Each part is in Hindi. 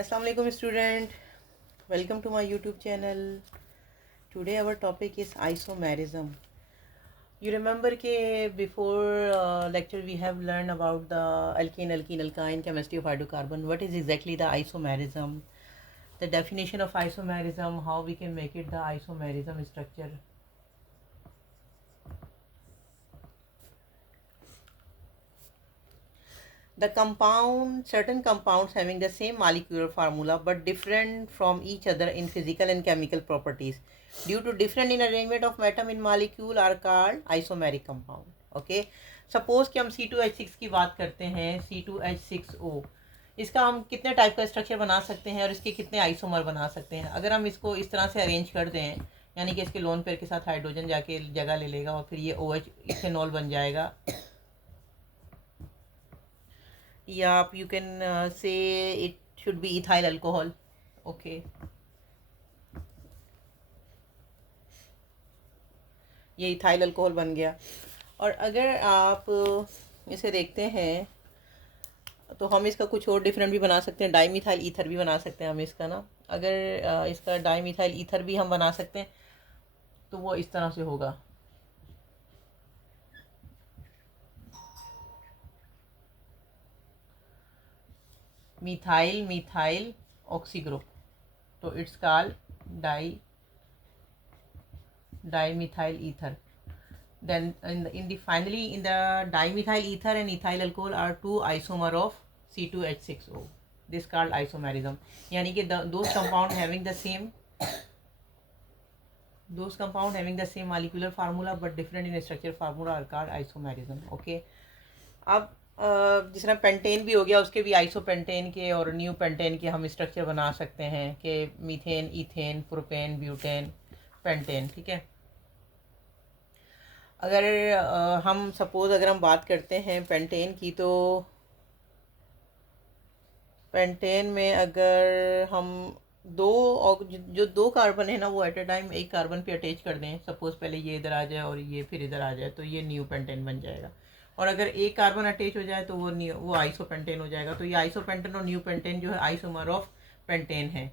Assalamu alaikum student, welcome to my YouTube channel. Today our topic is isomerism. You remember ke before lecture we have learned about the alkane, alkene, alkyne, chemistry of hydrocarbon. What is exactly the isomerism? The definition of isomerism, how we can make it the isomerism structure. The compound, certain compounds having the same molecular formula but different from each other in physical and chemical properties due to different in arrangement of atom in molecule are called isomeric compound. Okay, suppose कि हम C2H6 की बात करते हैं, C2H6O, इसका हम कितने टाइप का स्ट्रक्चर बना सकते हैं और इसके कितने आइसोमर बना सकते हैं. अगर हम इसको इस तरह से अरेंज कर दें, यानी कि इसके लोन पेयर के साथ हाइड्रोजन जाके जगह ले लेगा और फिर ये OH इथेनॉल बन जाएगा, या आप you can say it should be ethyl alcohol. Okay, ये इथाइल अल्कोहल बन गया. और अगर आप इसे देखते हैं तो हम इसका कुछ और डिफरेंट भी बना सकते हैं. डाईमिथाइल ईथर भी बना सकते हैं हम इसका ना. अगर इसका डाईमिथाइल ईथर भी हम बना सकते हैं तो वो इस तरह से होगा. मिथाइल मिथाइल ऑक्सी ग्रुप, तो it's called dimethyl ether. Then finally in the dimethyl ether and ethyl alcohol are two isomer of C2H6O. This called isomerism. यानी कि those compound having the same molecular formula but different in structure formula are called isomerism. Okay. अब जिस तरह पेंटेन भी हो गया, उसके भी आइसोपेंटेन के और न्यू पेंटेन के हम स्ट्रक्चर बना सकते हैं कि methane, ethane, propane, butane, pentane. ठीक है. अगर हम सपोज अगर हम बात करते हैं पेंटेन की, तो पेंटेन में अगर हम जो दो कार्बन है ना, वो एट ए टाइम एक कार्बन पे अटैच कर दें, सपोज पहले ये इधर आ जाए और ये फिर इधर आ जाए, तो ये न्यू पेंटेन बन जाएगा. और अगर एक कार्बन अटैच हो जाए तो वो आइसोपेंटेन हो जाएगा. तो ये आइसोपेंटेन और न्यू पेंटेन जो है आइसोमर ऑफ पेंटेन है.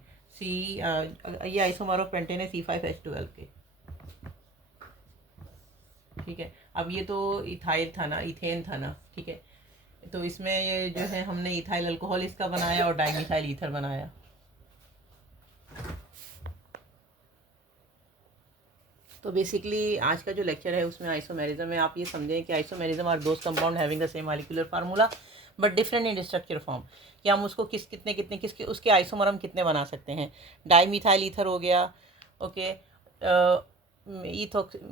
ये आइसोमर ऑफ पेंटेन है C5H12 के. ठीक है. अब ये तो इथाइल था ना, इथेन था ना. ठीक है. तो इसमें ये जो है हमने इथाइल अल्कोहल इसका बनाया और डाईमिथाइल ईथर बनाया. तो बेसिकली आज का जो लेक्चर है उसमें आइसोमेरिज्म में आप ये समझें कि isomerism are those compound having the same molecular formula but different in structure form. कि हम उसको किसके उसके आइसोमर हम कितने बना सकते हैं. डाईमिथाइल ईथर हो गया. ओके.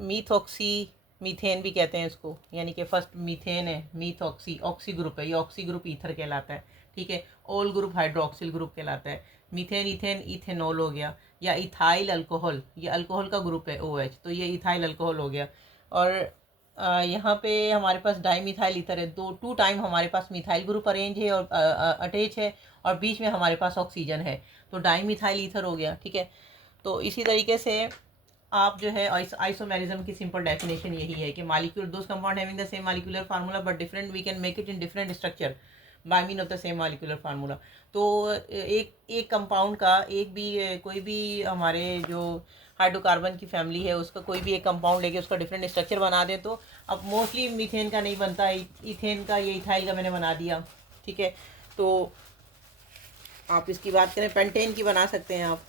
मीथॉक्सी मीथेन भी कहते हैं इसको, यानी कि फर्स्ट मीथेन है, मीथॉक्सी ऑक्सी ग्रुप है, ये ऑक्सी ग्रुप ईथर कहलाता है. ठीक है. ओल ग्रुप हाइड्रोक्सिल ग्रुप कहलाता है. मीथेन, इथेन, इथेनॉल हो गया. या इथाइल अल्कोहल, ये अल्कोहल का ग्रुप है OH, तो ये इथाइल अल्कोहल हो गया. और यहाँ पे हमारे पास डाईमिथाइल ईथर है. टू टाइम हमारे पास मिथाइल ग्रुप अरेंज है और अटैच है, और बीच में हमारे पास ऑक्सीजन है, तो डाईमिथाइल ईथर हो गया. ठीक है. तो इसी तरीके से आप जो है आइसोमेरिज्म की सिंपल डेफिनेशन यही है कि molecule those compound having the same molecular formula but different, we can make it in different structure by mean of the same molecular formula. तो एक कंपाउंड का कोई भी हमारे जो हाइड्रोकार्बन की फैमिली है उसका कोई भी एक कंपाउंड लेके उसका डिफरेंट स्ट्रक्चर बना दें, तो अब मोस्टली मीथेन का नहीं बनता, इथेन का, ये इथाइल का मैंने बना दिया. ठीक है. तो आप इसकी बात करें, पेंटेन की बना सकते हैं, आप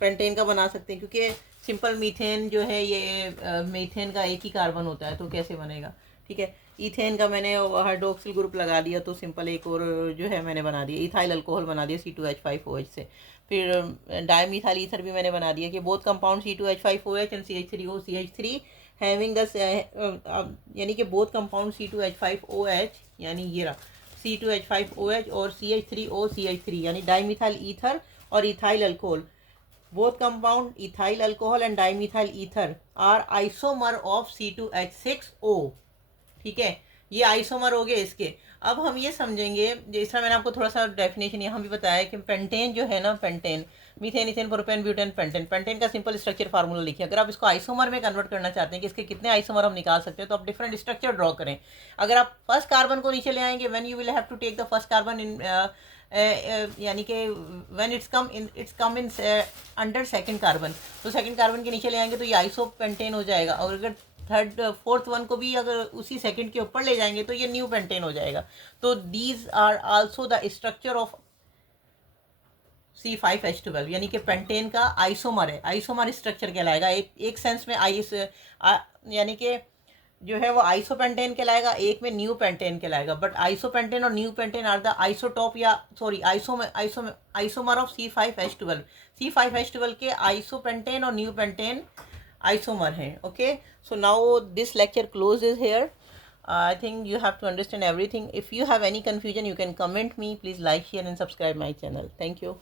पेंटेन का बना सकते हैं, क्योंकि सिंपल मीथेन जो है ये मीथेन का एक ही कार्बन होता है, तो कैसे बनेगा. ठीक है. इथेन का मैंने हाइड्रोक्सिल ग्रुप लगा दिया, तो सिंपल एक और जो है मैंने बना दिया, इथाइल अल्कोहल बना दिया C2H5OH से. फिर डाईमिथाइल ईथर भी मैंने बना दिया कि both compound C2H5OH and CH3O CH3 having the, यानी कि बोथ कंपाउंड C2H5OH, यानी ये रहा C2H5OH और CH3O CH3, यानी डाईमिथाइल ईथर और ethyl alcohol. Both compound ethyl alcohol and dimethyl ether are isomer of C2H6O. ठीक है. ये आइसोमर हो गए इसके. अब हम ये समझेंगे, जैसा मैंने आपको थोड़ा सा डेफिनेशन यहाँ भी बताया कि पेंटेन जो है ना, pentane, methane, ethane, propane, butane, pentane. Pentane का सिंपल स्ट्रक्चर फार्मूला लिखिए. अगर आप इसको आइसोमर में कन्वर्ट करना चाहते हैं कि इसके कितने आइसोमर हम निकाल सकते हैं, तो आप डिफरेंट स्ट्रक्चर ड्रॉ करें. अगर आप फर्स्ट कार्बन को नीचे ले आएंगे, when you will have to take the first carbon in यानी कि when it's come in under second carbon, तो सेकंड कार्बन के नीचे ले आएंगे तो ये आइसोपेंटेन हो जाएगा, और अगर थर्ड फोर्थ वन को भी अगर उसी सेकंड के ऊपर ले जाएंगे तो ये न्यू पेंटेन हो जाएगा। तो these are also the structure of C5H12, यानी कि पेंटेन का आइसोमर है, आइसोमर स्ट्रक्चर कहलाएगा। एक सेंस में यानी कि जो है वो आइसोपेंटेन कहलाएगा, एक में न्यू पेंटेन कहलाएगा। बट आइसोपेंटेन और neopentane are the isotope या sorry isomer of C5H12। C5H12 के आइसोपेंटेन और न्यू पेंटेन आइसोमर हैं। Okay, so now this lecture closes here. I think you have to understand everything. If you have any confusion, you can comment me. Please like, share and subscribe my channel. Thank you.